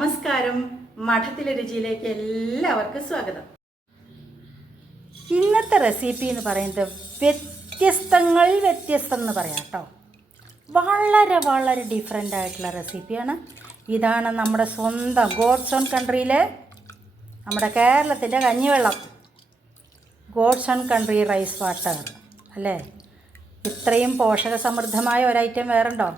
നമസ്കാരം. മഠത്തിലെ രുചിയിലേക്ക് എല്ലാവർക്കും സ്വാഗതം. ഇന്നത്തെ റെസിപ്പി എന്ന് പറയുന്നത് വ്യത്യസ്തങ്ങൾ വ്യത്യസ്തം എന്ന് പറയാം കേട്ടോ. വളരെ വളരെ ഡിഫറെന്റ് ആയിട്ടുള്ള റെസിപ്പിയാണ് ഇതാണ് നമ്മുടെ സ്വന്തം ഗോഡ്സ് ഓൺ കൺട്രിയിലെ നമ്മുടെ കേരളത്തിന്റെ കഞ്ഞിവെള്ളം. God's own country rice water അല്ലേ? ഇത്രയും പോഷകസമൃദ്ധമായ ഒരു ഐറ്റം വേറുണ്ടോ?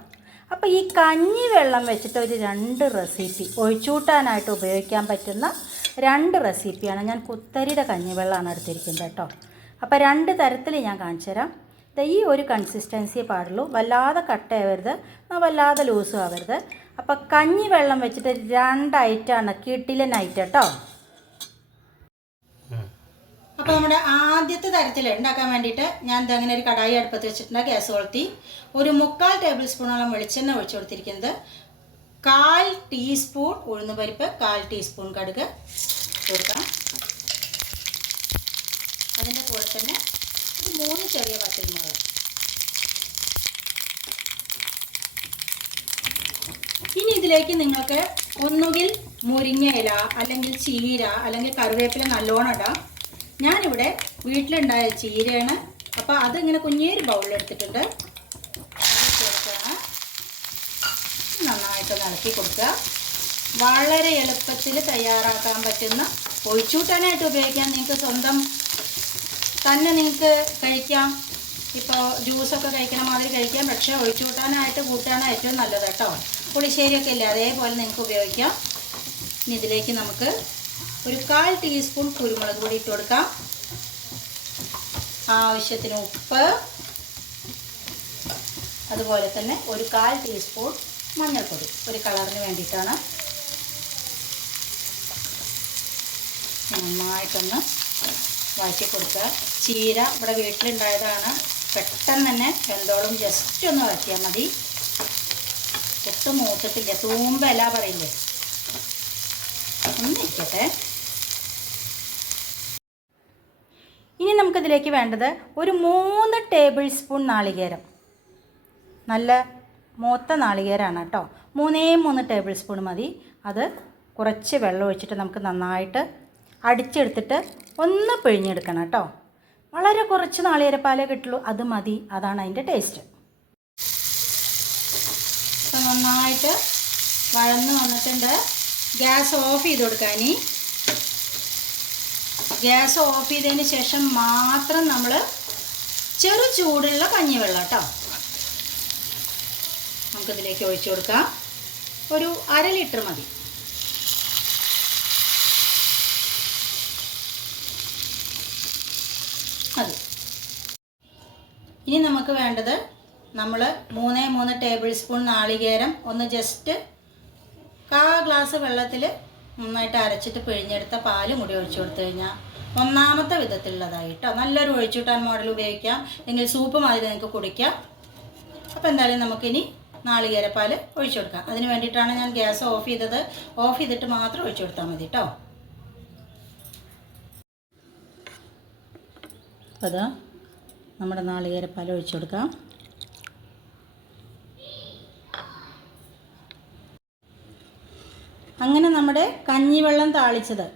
അപ്പോൾ ഈ കഞ്ഞി വെള്ളം വെച്ചിട്ട് ഒരു രണ്ട് റെസിപ്പി ഒഴിച്ചൂട്ടാനായിട്ട് ഉപയോഗിക്കാൻ പറ്റുന്ന രണ്ട് റെസിപ്പിയാണ് ഞാൻ കുത്തരിയുടെ കഞ്ഞിവെള്ളമാണ് എടുത്തിരിക്കുന്നത് കേട്ടോ. അപ്പോൾ രണ്ട് തരത്തിൽ ഞാൻ കാണിച്ചു തരാം. ഈ ഒരു കൺസിസ്റ്റൻസിയെ പാടുള്ളൂ. വല്ലാതെ കട്ടയാവരുത് വല്ലാതെ ലൂസും ആവരുത്. അപ്പോൾ കഞ്ഞി വെള്ളം വെച്ചിട്ട് രണ്ടായിട്ടാണ് കിട്ടിലെ ഐറ്റം കേട്ടോ. അപ്പോൾ നമ്മുടെ ആദ്യത്തെ തരത്തിൽ ഉണ്ടാക്കാൻ വേണ്ടിയിട്ട് ഞാൻ ഇതങ്ങനെ ഒരു കടായി അടുപ്പത്ത് വെച്ചിട്ടുണ്ട്. ഗ്യാസ് കൊളുത്തി ഒരു മുക്കാൽ ടേബിൾ സ്പൂണോളം വെളിച്ചെണ്ണ ഒഴിച്ചു കൊടുത്തിരിക്കുന്നത്. കാൽ ടീസ്പൂൺ ഉഴുന്ന് പരിപ്പ് കാൽ ടീസ്പൂൺ കടുക് കൊടുക്കണം. അതിന്റെ കൂടെ തന്നെ ഒരു മൂന്ന് ചെറിയ പച്ചമുളക്. ഇനി ഇതിലേക്ക് നിങ്ങൾക്ക് ഒന്നുകിൽ മുരിങ്ങയില അല്ലെങ്കിൽ ചീര അല്ലെങ്കിൽ കറിവേപ്പില നല്ലോണം ഇടാം. ഞാനിവിടെ വീട്ടിലുണ്ടായ ചീരയാണ്. അപ്പോൾ അതിങ്ങനെ കുഞ്ഞേരി ബൗളിലെടുത്തിട്ടുണ്ട് നന്നായിട്ട് നടത്തി കൊടുക്കുക. വളരെ എളുപ്പത്തിൽ തയ്യാറാക്കാൻ പറ്റുന്ന ഒഴിച്ചൂട്ടാനായിട്ട് ഉപയോഗിക്കാം. നിങ്ങൾക്ക് സ്വന്തം തന്നെ നിങ്ങൾക്ക് കഴിക്കാം. ഇപ്പോൾ ജ്യൂസൊക്കെ കഴിക്കണ മാതിരി കഴിക്കാം. പക്ഷേ ഒഴിച്ചൂട്ടാനായിട്ട് കൂട്ടാനാണ് ഏറ്റവും നല്ലത് കേട്ടോ. പുളിശ്ശേരിയൊക്കെ ഇല്ലേ? അതേപോലെ നിങ്ങൾക്ക് ഉപയോഗിക്കാം. ഇനി ഇതിലേക്ക് നമുക്ക് ഒരു കാൽ ടീസ്പൂൺ കുരുമുളക് പൊടി ഇട്ട് കൊടുക്കാം. ആവശ്യത്തിന് ഉപ്പ്. അതുപോലെ തന്നെ ഒരു കാൽ ടീസ്പൂൺ മഞ്ഞൾപ്പൊടി. ഒരു കളറിന് വേണ്ടിയിട്ടാണ്. നന്നായിട്ടൊന്ന് വഴറ്റി കൊടുക്കുക. ചീര ഇവിടെ വീട്ടിലുണ്ടായതാണ്. പെട്ടെന്ന് തന്നെ എന്തോളം ജസ്റ്റ് ഒന്ന് വഴറ്റിയാൽ മതി. ഒട്ടും മൂത്തിട്ടില്ല. തൂമ്പല പറയില്ലേ? ഒന്ന് നിൽക്കട്ടെ ഇനി നമുക്കിതിലേക്ക് വേണ്ടത് ഒരു മൂന്ന് ടേബിൾ സ്പൂൺ നാളികേരം. നല്ല മൂത്ത നാളികേരമാണ് കേട്ടോ. മൂന്നേ മൂന്ന് ടേബിൾ സ്പൂൺ മതി. അത് കുറച്ച് വെള്ളം ഒഴിച്ചിട്ട് നമുക്ക് നന്നായിട്ട് അടിച്ചെടുത്തിട്ട് ഒന്ന് പിഴിഞ്ഞെടുക്കണം കേട്ടോ. വളരെ കുറച്ച് നാളികേരപ്പാലേ കിട്ടുള്ളൂ. അത് മതി. അതാണ് അതിന്റെ ടേസ്റ്റ്. നന്നായിട്ട് വഴന്ന് വന്നിട്ടുണ്ട്. ഗ്യാസ് ഓഫ് ചെയ്ത് കൊടുക്കാൻ ഗ്യാസ് ഓഫ് ചെയ്തതിന് ശേഷം മാത്രം നമ്മൾ ചെറു ചൂടുള്ള കഞ്ഞിവെള്ളം കേട്ടോ. നമുക്കിതിലേക്ക് ഒഴിച്ചു കൊടുക്കാം. ഒരു അര ലിറ്റർ മതി. മതി. ഇനി നമുക്ക് വേണ്ടത് നമ്മൾ മൂന്നേ മൂന്ന് ടേബിൾ സ്പൂൺ നാളികേരം ഒന്ന് ജസ്റ്റ് കാ ഗ്ലാസ് വെള്ളത്തിൽ നന്നായിട്ട് അരച്ചിട്ട് പിഴിഞ്ഞെടുത്ത പാൽ കൂടി ഒഴിച്ചു കൊടുത്തു കഴിഞ്ഞാൽ ഒന്നാമത്തെ വിധത്തിലുള്ളതായിട്ടോ നല്ലൊരു ഒഴിച്ചുവിട്ടാൻ മോഡൽ ഉപയോഗിക്കാം. അല്ലെങ്കിൽ സൂപ്പ് മാതിരി നിങ്ങൾക്ക് കുടിക്കാം. അപ്പോൾ എന്തായാലും നമുക്കിനി നാളികേരപ്പാൽ ഒഴിച്ചു കൊടുക്കാം. അതിന് വേണ്ടിയിട്ടാണ് ഞാൻ ഗ്യാസ് ഓഫ് ചെയ്തത്. ഓഫ് ചെയ്തിട്ട് മാത്രം ഒഴിച്ചു കൊടുത്താൽ മതി കേട്ടോ. അപ്പോൾ അതാ നമ്മുടെ നാളികേരപ്പാൽ ഒഴിച്ചു കൊടുക്കാം. അങ്ങനെ നമ്മുടെ കഞ്ഞിവെള്ളം താളിച്ചത്.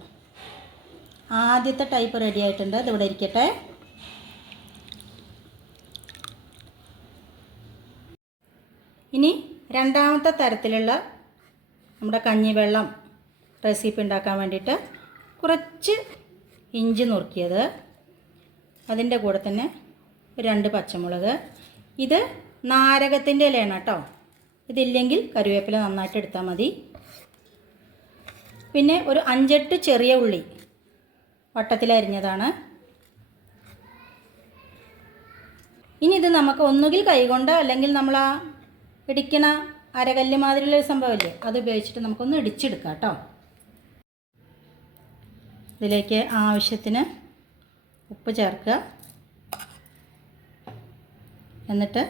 ആദ്യത്തെ ടൈപ്പ് റെഡി ആയിട്ടുണ്ട്. ഇതിവിടെ ഇരിക്കട്ടെ. ഇനി രണ്ടാമത്തെ തരത്തിലുള്ള നമ്മുടെ കഞ്ഞിവെള്ളം റെസിപ്പി ഉണ്ടാക്കാൻ വേണ്ടിയിട്ട് കുറച്ച് ഇഞ്ചി നുറുക്കിയത്. അതിന്റെ കൂടെ തന്നെ രണ്ട് പച്ചമുളക്. ഇത് നാരകത്തിന്റെ ഇലയാണ് കേട്ടോ. ഇതില്ലെങ്കിൽ കറിവേപ്പില നന്നായിട്ട് എടുത്താൽ മതി. പിന്നെ ഒരു അഞ്ചെട്ട് ചെറിയ ഉള്ളി. വട്ടത്തിലരിഞ്ഞതാണ്. ഇനി ഇത് നമുക്ക് ഒന്നുകിൽ കൈകൊണ്ട് അല്ലെങ്കിൽ നമ്മൾ ആ ഇടിക്കണ അരകല്ല് മാതിരിയുള്ള ഒരു സംഭവമില്ലേ? അത് ഉപയോഗിച്ചിട്ട് നമുക്കൊന്ന് ഇടിച്ചെടുക്കാം കേട്ടോ. ഇതിലേക്ക് ആവശ്യത്തിന് ഉപ്പ് ചേർക്കുക. എന്നിട്ട്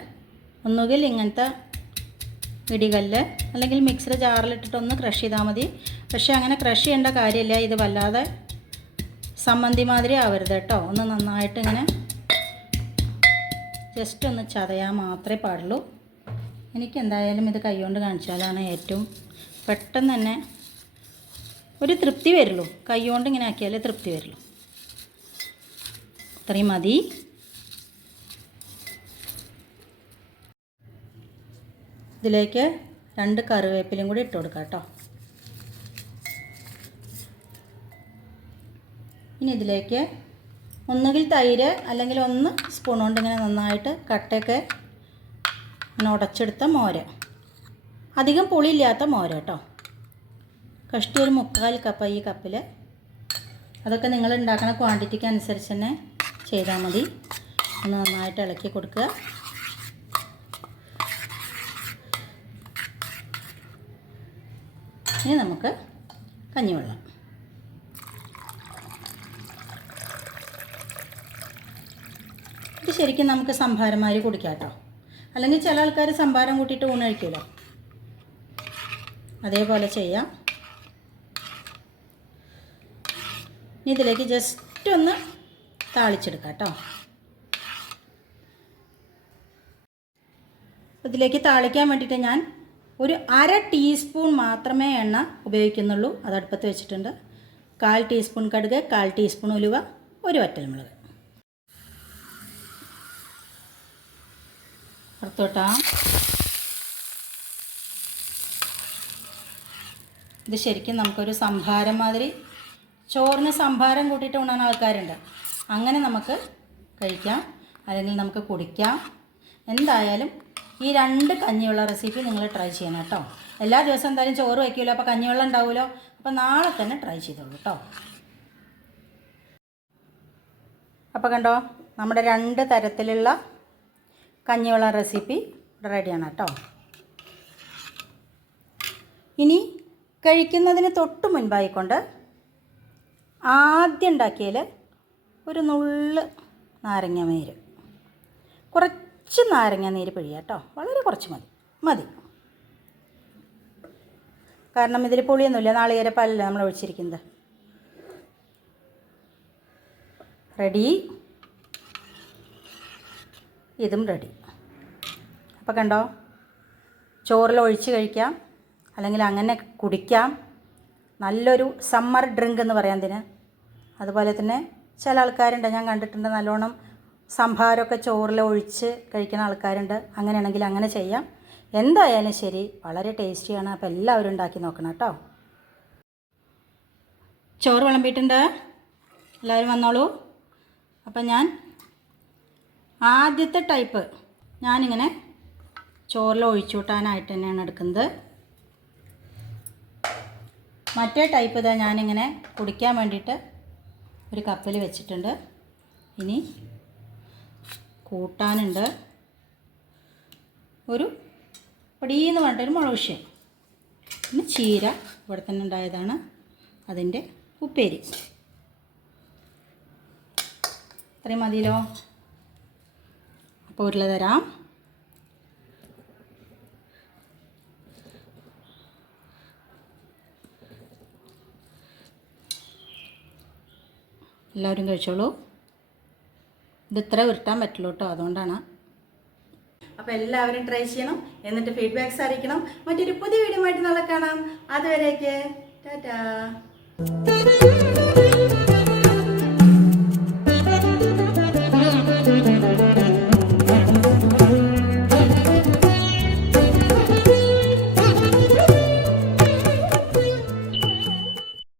ഒന്നുകിൽ ഇങ്ങനത്തെ ഇടികല്ല് അല്ലെങ്കിൽ മിക്സർ ജാറിലിട്ടിട്ടൊന്ന് ക്രഷ് ചെയ്താൽ മതി. പക്ഷേ അങ്ങനെ ക്രഷ് ചെയ്യേണ്ട കാര്യമില്ല. ഇത് വല്ലാതെ സമ്മന്തി മാതിരി ആവരുത് കേട്ടോ. ഒന്ന് നന്നായിട്ട് ഇങ്ങനെ ജസ്റ്റ് ഒന്ന് ചതയാൻ മാത്രമേ പാടുള്ളൂ. എനിക്ക് എന്തായാലും ഇത് കൈകൊണ്ട് കാണിച്ചാലാണ് ഏറ്റവും പെട്ടെന്ന് തന്നെ ഒരു തൃപ്തി വരുള്ളൂ. കൈകൊണ്ട് ഇങ്ങനെ ആക്കിയാലേ തൃപ്തി വരുള്ളൂ. അത്രയും മതി. ഇതിലേക്ക് രണ്ട് കറിവേപ്പിലയും കൂടി ഇട്ട് കൊടുക്കാം കേട്ടോ. ഇനി ഇതിലേക്ക് ഒന്നുകിൽ തൈര് അല്ലെങ്കിൽ ഒന്ന് സ്പൂൺ കൊണ്ട് ഇങ്ങനെ നന്നായിട്ട് കട്ടയൊക്കെ ഇങ്ങനെ ഉടച്ചെടുത്ത മോര്. അധികം പുളിയില്ലാത്ത മോര കേട്ടോ. കഷ്ടി ഒരു മുക്കാൽ കപ്പ് ഈ കപ്പിൽ അതൊക്കെ നിങ്ങൾ ഉണ്ടാക്കുന്ന ക്വാണ്ടിറ്റിക്ക് അനുസരിച്ച് തന്നെ ചെയ്താൽ മതി. ഒന്ന് നന്നായിട്ട് ഇളക്കി കൊടുക്കുക. ഇനി നമുക്ക് കഞ്ഞിവെള്ളം. ശരിക്കും നമുക്ക് സംഭാരന്മാർ കുടിക്കാം കേട്ടോ അല്ലെങ്കിൽ ചില ആൾക്കാർ സംഭാരം കൂട്ടിയിട്ട് ഊണ് കഴിക്കുമല്ലോ അതേപോലെ ചെയ്യാം. ഇനി ഇതിലേക്ക് ജസ്റ്റ് ഒന്ന് താളിച്ചെടുക്കാം കേട്ടോ ഇതിലേക്ക് താളിക്കാൻ വേണ്ടിയിട്ട് ഞാൻ ഒരു അര ടീസ്പൂൺ മാത്രമേ എണ്ണ ഉപയോഗിക്കുന്നുള്ളൂ. അത് അടുപ്പത്ത് വെച്ചിട്ടുണ്ട്. കാൽ ടീസ്പൂൺ കടുക് കാൽ ടീസ്പൂൺ ഉലുവ ഒരു വറ്റൽമുളക്. പുറത്തോട്ടാ ഇത് ശരിക്കും നമുക്കൊരു സംഭാരം മാതിരി ചോറിന് സംഭാരം കൂട്ടിയിട്ട് ഉണ്ണാൻ ആൾക്കാരുണ്ട്. അങ്ങനെ നമുക്ക് കഴിക്കാം. അല്ലെങ്കിൽ നമുക്ക് കുടിക്കാം. എന്തായാലും ഈ രണ്ട് കഞ്ഞിവെള്ള റെസിപ്പി നിങ്ങൾ ട്രൈ ചെയ്യണം കേട്ടോ. എല്ലാ ദിവസവും എന്തായാലും ചോറ് വയ്ക്കുമല്ലോ അപ്പോൾ കഞ്ഞിവെള്ളം ഉണ്ടാവുമല്ലോ അപ്പോൾ നാളെ തന്നെ ട്രൈ ചെയ്തോളൂ കേട്ടോ. അപ്പോൾ കണ്ടോ? നമ്മുടെ രണ്ട് തരത്തിലുള്ള കഞ്ഞിവെള്ളം റെസിപ്പി റെഡിയാണ് കേട്ടോ. ഇനി കഴിക്കുന്നതിന് തൊട്ട് മുൻപായിക്കൊണ്ട് ആദ്യം ഉണ്ടാക്കിയതിൽ ഒരു നുള്ള് നാരങ്ങ നീര്. കുറച്ച് നാരങ്ങ നീര് പിഴിയുക കേട്ടോ. വളരെ കുറച്ച് മതി. മതി. കാരണം ഇതിൽ പുളിയൊന്നുമില്ല. നാളികേരപ്പാലല്ലേ നമ്മൾ ഒഴിച്ചിരിക്കുന്നത്. റെഡി ഇതും റെഡി അപ്പോൾ കണ്ടോ? ചോറിൽ ഒഴിച്ച് കഴിക്കാം. അല്ലെങ്കിൽ അങ്ങനെ കുടിക്കാം. നല്ലൊരു സമ്മർ ഡ്രിങ്ക് എന്ന് പറയാം അതിന്. അതുപോലെ തന്നെ ചില ആൾക്കാരുണ്ട് ഞാൻ കണ്ടിട്ടുണ്ട് നല്ലോണം സംഭാരമൊക്കെ ചോറിൽ ഒഴിച്ച് കഴിക്കുന്ന ആൾക്കാരുണ്ട്. അങ്ങനെയാണെങ്കിൽ അങ്ങനെ ചെയ്യാം. എന്തായാലും ശരി വളരെ ടേസ്റ്റിയാണ് അപ്പോൾ എല്ലാവരും ഉണ്ടാക്കി നോക്കണം കേട്ടോ. ചോറ് വിളമ്പിയിട്ടുണ്ട്. എല്ലാവരും വന്നോളൂ. അപ്പം ഞാൻ ആദ്യത്തെ ടൈപ്പ് ഞാനിങ്ങനെ ചോറിൽ ഒഴിച്ചുകൂട്ടാനായിട്ട് തന്നെയാണ് എടുക്കുന്നത്. മറ്റേ ടൈപ്പ് ഇതാ ഞാനിങ്ങനെ കുടിക്കാൻ വേണ്ടിയിട്ട് ഒരു കപ്പിൽ വെച്ചിട്ടുണ്ട്. ഇനി കൂട്ടാനുണ്ട് ഒരു പൊടിയെന്ന് പറഞ്ഞിട്ടൊരു വിഷയം പിന്നെ ചീര ഇവിടെ തന്നെ ഉണ്ടായതാണ്. അതിന്റെ ഉപ്പേരി. അത്രയും മതിയല്ലോ. അപ്പോൾ ഉരുള തരാം. എല്ലാവരും കഴിച്ചോളൂ. ഇത് ഇത്ര ഉരുട്ടാൻ പറ്റുള്ളൂ കേട്ടോ അതുകൊണ്ടാണ്. അപ്പോൾ എല്ലാവരും ട്രൈ ചെയ്യണം എന്നിട്ട് ഫീഡ്ബാക്ക്സ് അറിയിക്കണം. മറ്റൊരു പുതിയ വീഡിയോ ആയിട്ട് നാളെ കാണാം. അതുവരെയൊക്കെ ടാറ്റാ.